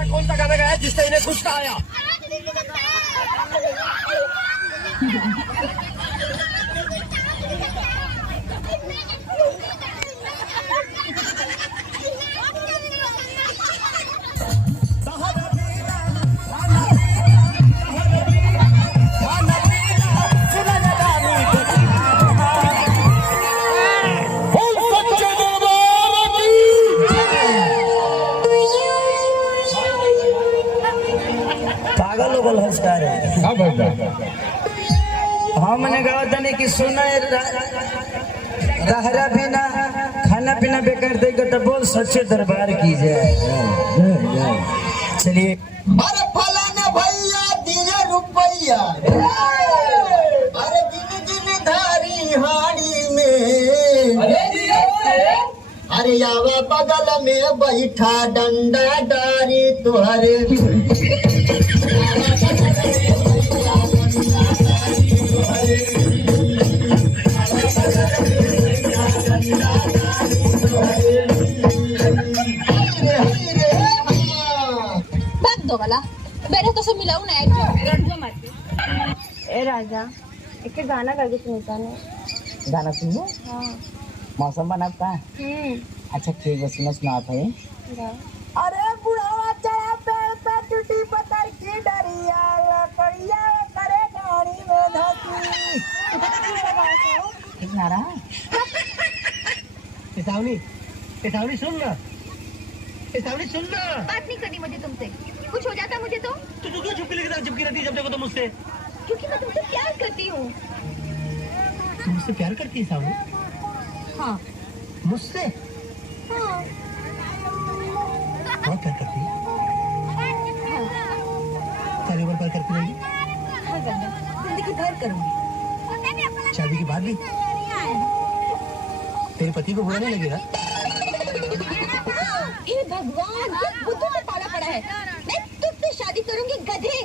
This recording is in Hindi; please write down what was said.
ऐसा कौन सा गाना गाया जिससे इन्हें गुस्सा आया? हमने कहा था नहीं कि सुना रहरा बिना खाना पीना बेकार देगा तो बोल सच्चे दरबार की जाए। चलिए। अरे फलाना भैया दिया रुपया, अरे जिन जिन धारी हाड़ी में, अरे आवा बगल में बैठा डंडा डारी तुहरे। वाला मेरे तो से मिलाऊ ना ए राजा एक गाना करके सुनता ने गाना सुनो। हाँ मौसम बनाता है। अच्छा ठीक है सुनो सुनाता है। अरे बुढ़ावा चढ़ा पेड़ पे टूटी पत्थर की डरिया लकड़िया करे गाड़ी में धकी। कितना रहा चेतावनी सुन ना, चेतावनी सुन ना। बात नहीं करनी मुझे तुमसे, कुछ हो जाता मुझे तो तू क्यों चुपके लेके चिपकी रहती है जब देखो तो मुझसे? क्योंकि मैं तुमसे प्यार करती हूँ। तू मुझसे प्यार करती है साहू? हाँ मुझसे हाँ बहुत प्यार करती है। सारी उम्र प्यार करती रहेगी? हाँ जिंदगी भर करूँगी। शादी के बाद भी तेरे पति को बुरा नहीं लगेगा? हे भगवान, बुद्धू में पाला पड़ा है। मैं तुझसे शादी करूंगी गधे।